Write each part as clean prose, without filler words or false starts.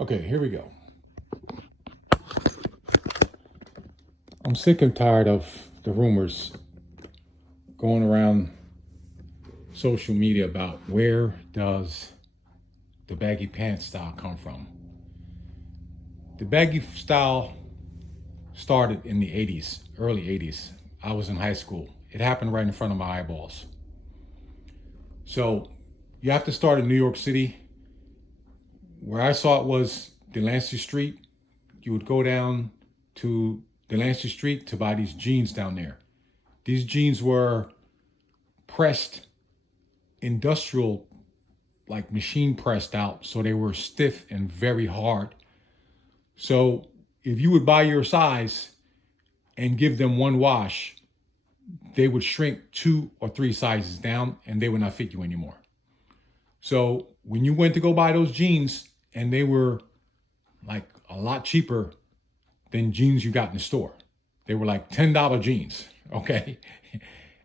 Okay, here we go. I'm sick and tired of the rumors going around social media about where does the baggy pants style come from. The baggy style started in the 80s, early 80s. I was in high school. It happened right in front of my eyeballs. So you have to start in New York City. Where I saw it was Delancey Street. You would go down to Delancey Street to buy these jeans down there. These jeans were pressed, industrial, like machine pressed out. So they were stiff and very hard. So if you would buy your size and give them one wash, they would shrink 2 or 3 sizes down and they would not fit you anymore. So when you went to go buy those jeans, and they were like a lot cheaper than jeans you got in the store. They were like $10 jeans, okay?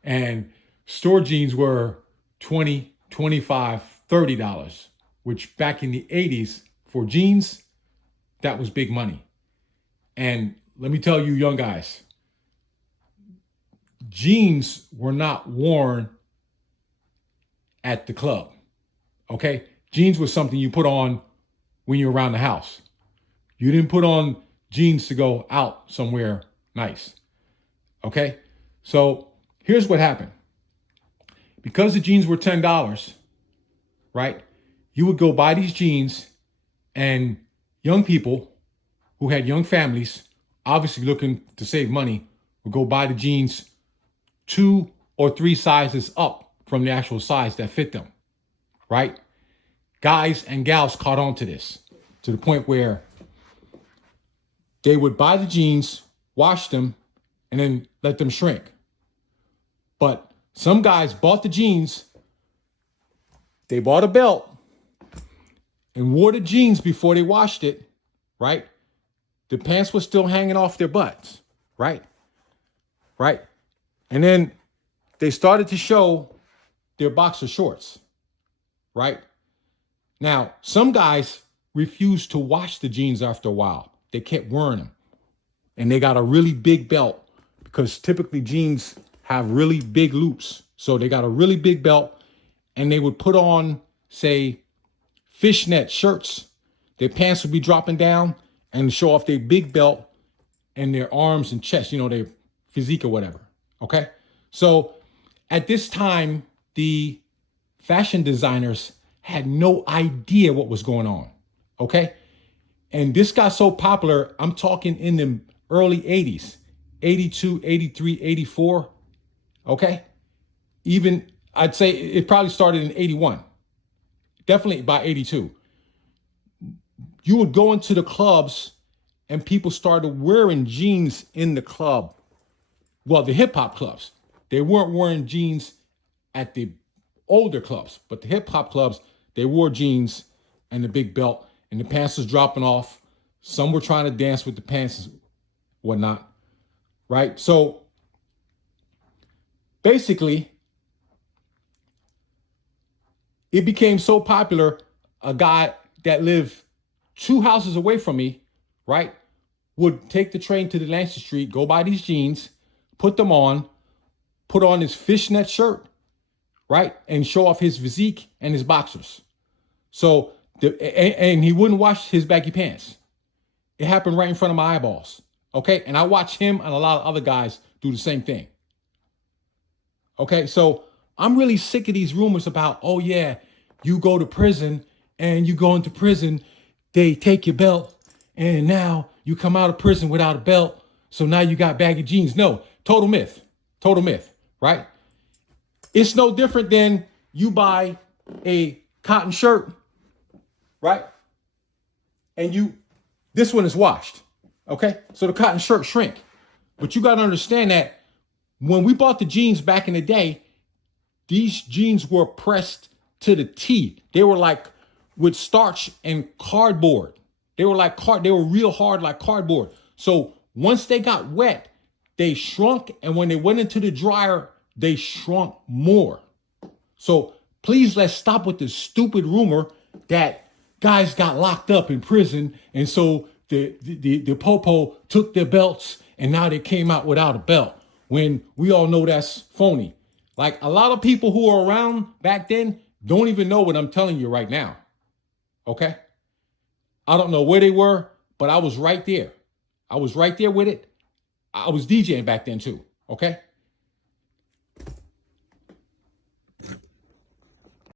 And store jeans were $20, $25, $30, which back in the 80s for jeans, that was big money. And let me tell you, young guys, jeans were not worn at the club, okay? Jeans was something you put on when you're around the house. You didn't put on jeans to go out somewhere nice, okay? So here's what happened. Because the jeans were $10, right? You would go buy these jeans, and young people who had young families, obviously looking to save money, would go buy the jeans 2 or 3 sizes up from the actual size that fit them, right? Guys and gals caught on to this to the point where they would buy the jeans, wash them, and then let them shrink. But some guys bought the jeans, they bought a belt, and wore the jeans before they washed it, right? The pants were still hanging off their butts, right? Right? And then they started to show their boxer shorts, right? Now, some guys refused to wash the jeans after a while. They kept wearing them. And they got a really big belt because typically jeans have really big loops. So they got a really big belt, and they would put on, say, fishnet shirts. Their pants would be dropping down and show off their big belt and their arms and chest, their physique or whatever. Okay? So at this time, the fashion designers had no idea what was going on, okay? And this got so popular, I'm talking in the early 80s, 82, 83, 84, okay? Even, I'd say it probably started in 81, definitely by 82. You would go into the clubs and people started wearing jeans in the club. Well, the hip hop clubs, they weren't wearing jeans at the older clubs, but the hip hop clubs, they wore jeans and the big belt, and the pants was dropping off. Some were trying to dance with the pants and whatnot, right? So basically, it became so popular, a guy that lived 2 houses away from me, right, would take the train to Delancey Street, go buy these jeans, put them on, put on his fishnet shirt, right, and show off his physique and his boxers. So, and he wouldn't wash his baggy pants. It happened right in front of my eyeballs, okay? And I watched him and a lot of other guys do the same thing. Okay, so I'm really sick of these rumors about, oh yeah, you go to prison, and you go into prison, they take your belt, and now you come out of prison without a belt, so now you got baggy jeans. No, total myth, right? It's no different than you buy a cotton shirt, right? And this one is washed, okay? So the cotton shirt shrink. But you got to understand that when we bought the jeans back in the day, these jeans were pressed to the T. They were like with starch and cardboard. They were real hard like cardboard. So once they got wet, they shrunk, and when they went into the dryer, they shrunk more. So please, let's stop with this stupid rumor that guys got locked up in prison, and so the popo took their belts, and now they came out without a belt. When we all know that's phony. Like a lot of people who are around back then don't even know what I'm telling you right now. Okay? I don't know where they were, but I was right there. I was right there with it. I was DJing back then too. Okay?